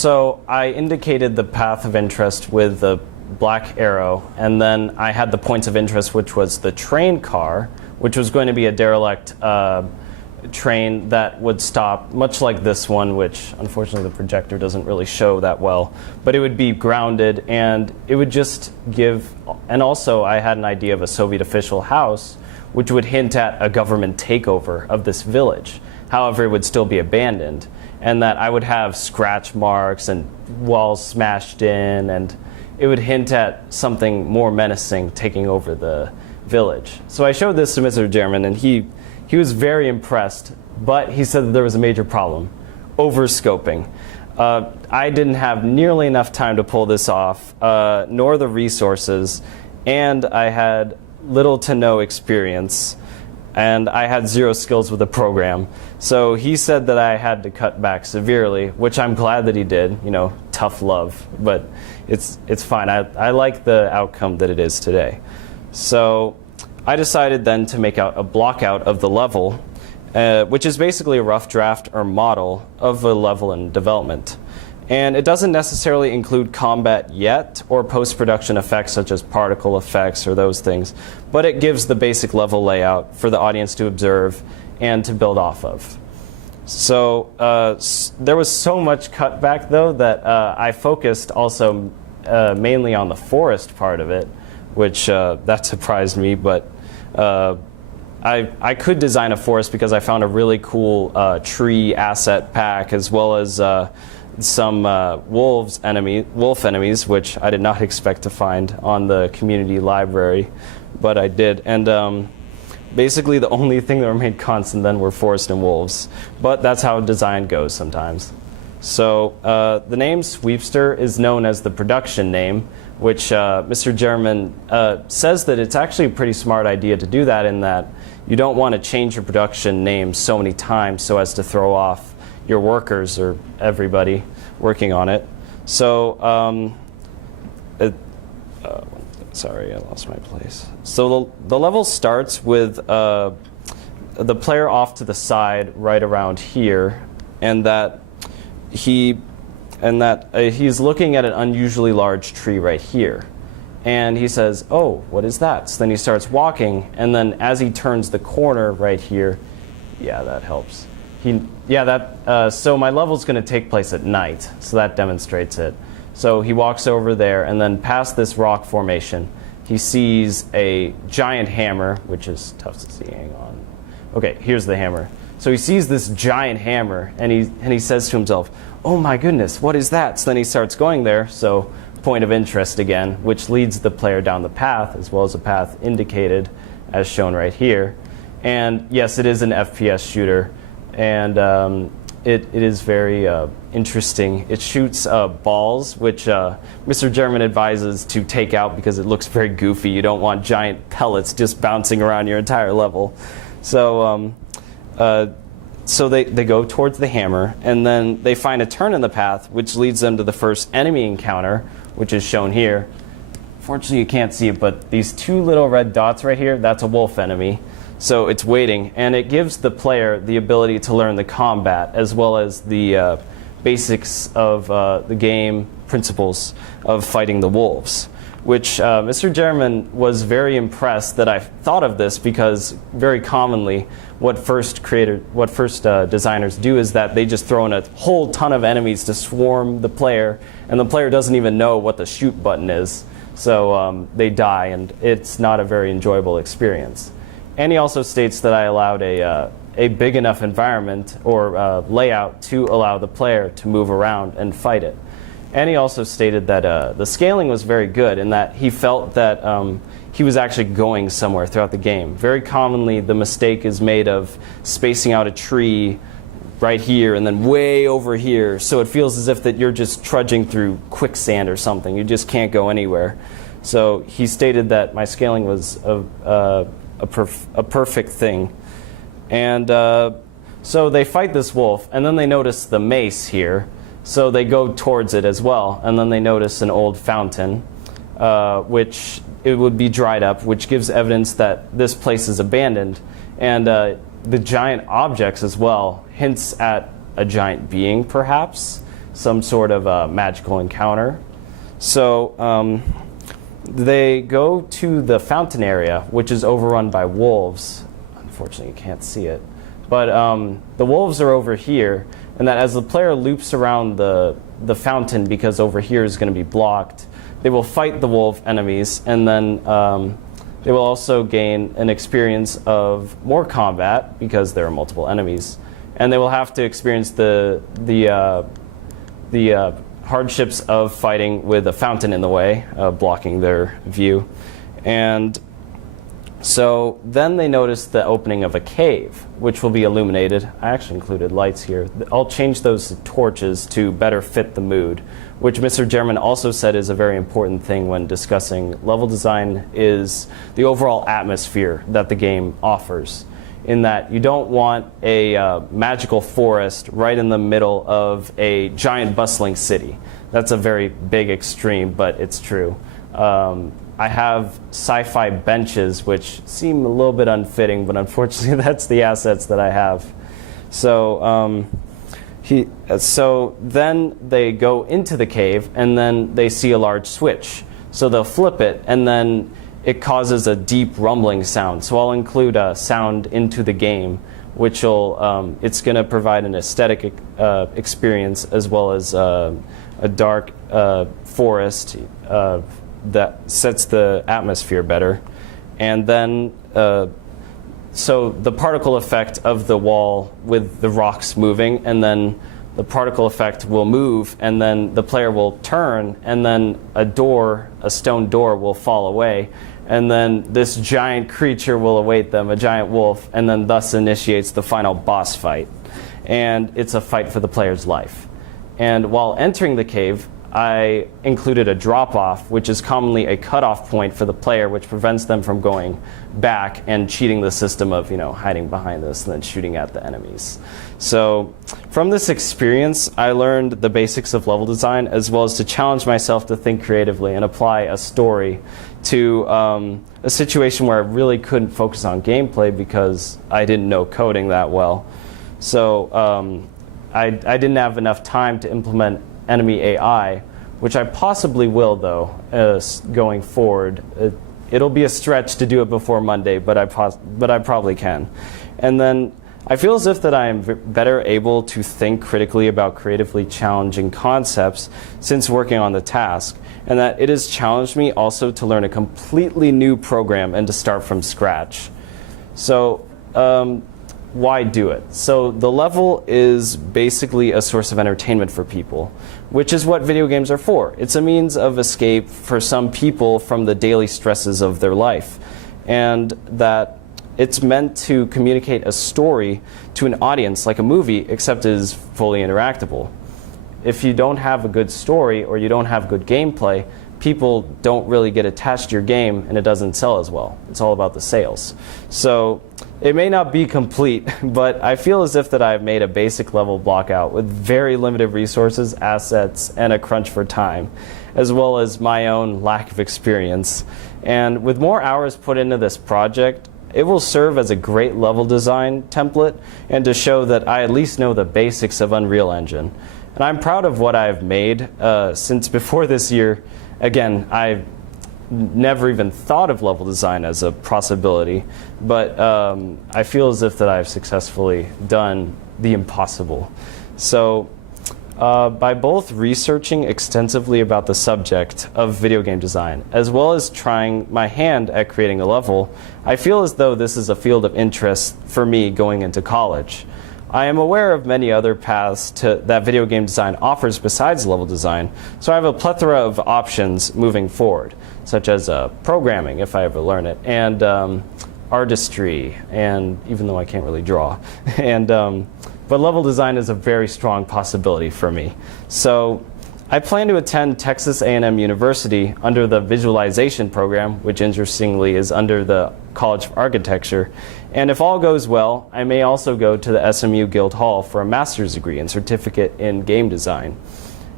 So I indicated the path of interest with the black arrow, and then I had the points of interest, which was the train car, which was going to be a derelict train that would stop, much like this one, which unfortunately the projector doesn't really show that well, but it would be grounded, and it would just give, and also I had an idea of a Soviet official house, which would hint at a government takeover of this village. However, it would still be abandoned, and that I would have scratch marks and walls smashed in, and it would hint at something more menacing taking over the village. So I showed this to Mr. German, and he was very impressed, but he said that there was a major problem: overscoping. I didn't have nearly enough time to pull this off, nor the resources, and I had little to no experience, and I had zero skills with the program. So he said that I had to cut back severely, which I'm glad that he did. You know, tough love, but it's fine. I like the outcome that it is today. So I decided then to make out a block out of the level, which is basically a rough draft or model of a level in development. And it doesn't necessarily include combat yet or post-production effects such as particle effects or those things, but it gives the basic level layout for the audience to observe and to build off of. So there was so much cutback, though, that I focused also mainly on the forest part of it, which that surprised me, but I could design a forest because I found a really cool tree asset pack, as well as some wolf enemies, which I did not expect to find on the community library, but I did. And basically the only thing that remained constant then were forest and wolves, but that's how design goes sometimes. So the name Sweepster is known as the production name, which Mr. German says that it's actually a pretty smart idea to do that, in that you don't want to change your production name so many times so as to throw off your workers or everybody working on it. So, sorry, I lost my place. So the level starts with the player off to the side, right around here, and that he's looking at an unusually large tree right here. And he says, "Oh, what is that?" So then he starts walking, and then as he turns the corner right here, yeah, that helps. So my level's going to take place at night, so that demonstrates it. So he walks over there, and then past this rock formation, he sees a giant hammer, which is tough to see. Hang on. Okay, here's the hammer. So he sees this giant hammer, and he says to himself, "Oh my goodness, what is that?" So then he starts going there, so point of interest again, which leads the player down the path, as well as a path indicated as shown right here. And yes, it is an FPS shooter, and it is very interesting. It shoots balls, which Mr. German advises to take out because it looks very goofy. You don't want giant pellets just bouncing around your entire level. So so they go towards the hammer, and then they find a turn in the path, which leads them to the first enemy encounter, which is shown here. Fortunately, you can't see it, but these two little red dots right here, that's a wolf enemy. So it's waiting, and it gives the player the ability to learn the combat, as well as the basics of the game principles of fighting the wolves, which Mr. German was very impressed that I thought of this, because very commonly what first designers do is that they just throw in a whole ton of enemies to swarm the player, and the player doesn't even know what the shoot button is. So they die, and it's not a very enjoyable experience. And he also states that I allowed a big enough environment or layout to allow the player to move around and fight it. And he also stated that the scaling was very good, in that he felt that he was actually going somewhere throughout the game. Very commonly, the mistake is made of spacing out a tree right here and then way over here, so it feels as if that you're just trudging through quicksand or something. You just can't go anywhere. So he stated that my scaling was a perfect thing. And so they fight this wolf, and then they notice the mace here. So they go towards it as well, and then they notice an old fountain, which it would be dried up, which gives evidence that this place is abandoned. And the giant objects as well hints at a giant being, perhaps. some sort of magical encounter. So they go to the fountain area, which is overrun by wolves. Unfortunately, you can't see it. But the wolves are over here, and that as the player loops around the fountain, because over here is going to be blocked, they will fight the wolf enemies, and then they will also gain an experience of more combat, because there are multiple enemies. And they will have to experience the hardships of fighting with a fountain in the way, blocking their view. And so then they notice the opening of a cave, which will be illuminated. I actually included lights here. I'll change those to torches to better fit the mood, which Mr. German also said is a very important thing when discussing level design, is the overall atmosphere that the game offers. In that you don't want a magical forest right in the middle of a giant bustling city. That's a very big extreme, but it's true. I have sci-fi benches, which seem a little bit unfitting, but unfortunately that's the assets that I have. So so then they go into the cave, and then they see a large switch. So they'll flip it, and then it causes a deep rumbling sound. So I'll include a sound into the game, which will it's going to provide an aesthetic experience, as well as a dark forest that sets the atmosphere better. And then so the particle effect of the wall with the rocks moving, and then the particle effect will move, and then the player will turn, and then a stone door will fall away, and then this giant creature will await them, a giant wolf, and then thus initiates the final boss fight. And it's a fight for the player's life. And while entering the cave, I included a drop-off, which is commonly a cutoff point for the player, which prevents them from going back and cheating the system of, hiding behind this and then shooting at the enemies. So from this experience, I learned the basics of level design, as well as to challenge myself to think creatively and apply a story to a situation where I really couldn't focus on gameplay because I didn't know coding that well. So I didn't have enough time to implement enemy AI, which I possibly will, though, going forward. It'll be a stretch to do it before Monday, but I probably can. And then I feel as if that I am better able to think critically about creatively challenging concepts since working on the task, and that it has challenged me also to learn a completely new program and to start from scratch. So why do it? So the level is basically a source of entertainment for people, which is what video games are for. It's a means of escape for some people from the daily stresses of their life, and that it's meant to communicate a story to an audience like a movie, except it is fully interactable. If you don't have a good story or you don't have good gameplay, people don't really get attached to your game, and it doesn't sell as well. It's all about the sales. So it may not be complete, but I feel as if that I've made a basic level block out with very limited resources, assets, and a crunch for time, as well as my own lack of experience. And with more hours put into this project, it will serve as a great level design template and to show that I at least know the basics of Unreal Engine. And I'm proud of what I've made since before this year. Again, I've never even thought of level design as a possibility, but I feel as if that I've successfully done the impossible. So by both researching extensively about the subject of video game design, as well as trying my hand at creating a level, I feel as though this is a field of interest for me going into college. I am aware of many other paths that video game design offers besides level design, so I have a plethora of options moving forward, such as programming, if I ever learn it, and artistry, and even though I can't really draw, but level design is a very strong possibility for me. So I plan to attend Texas A&M University under the visualization program, which interestingly is under the College of Architecture. And if all goes well, I may also go to the SMU Guild Hall for a master's degree and certificate in game design.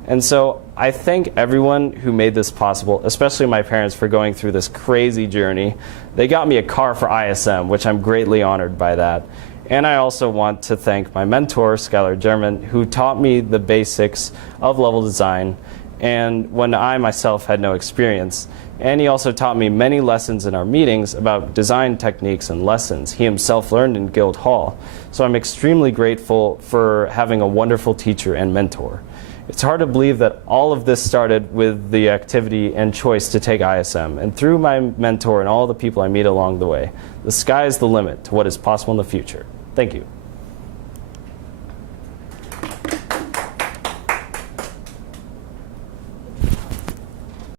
And so I thank everyone who made this possible, especially my parents for going through this crazy journey. They got me a car for ISM, which I'm greatly honored by that. And I also want to thank my mentor, Skylar German, who taught me the basics of level design and when I myself had no experience. And he also taught me many lessons in our meetings about design techniques and lessons he himself learned in Guild Hall. So I'm extremely grateful for having a wonderful teacher and mentor. It's hard to believe that all of this started with the activity and choice to take ISM. And through my mentor and all the people I meet along the way, the sky is the limit to what is possible in the future. Thank you.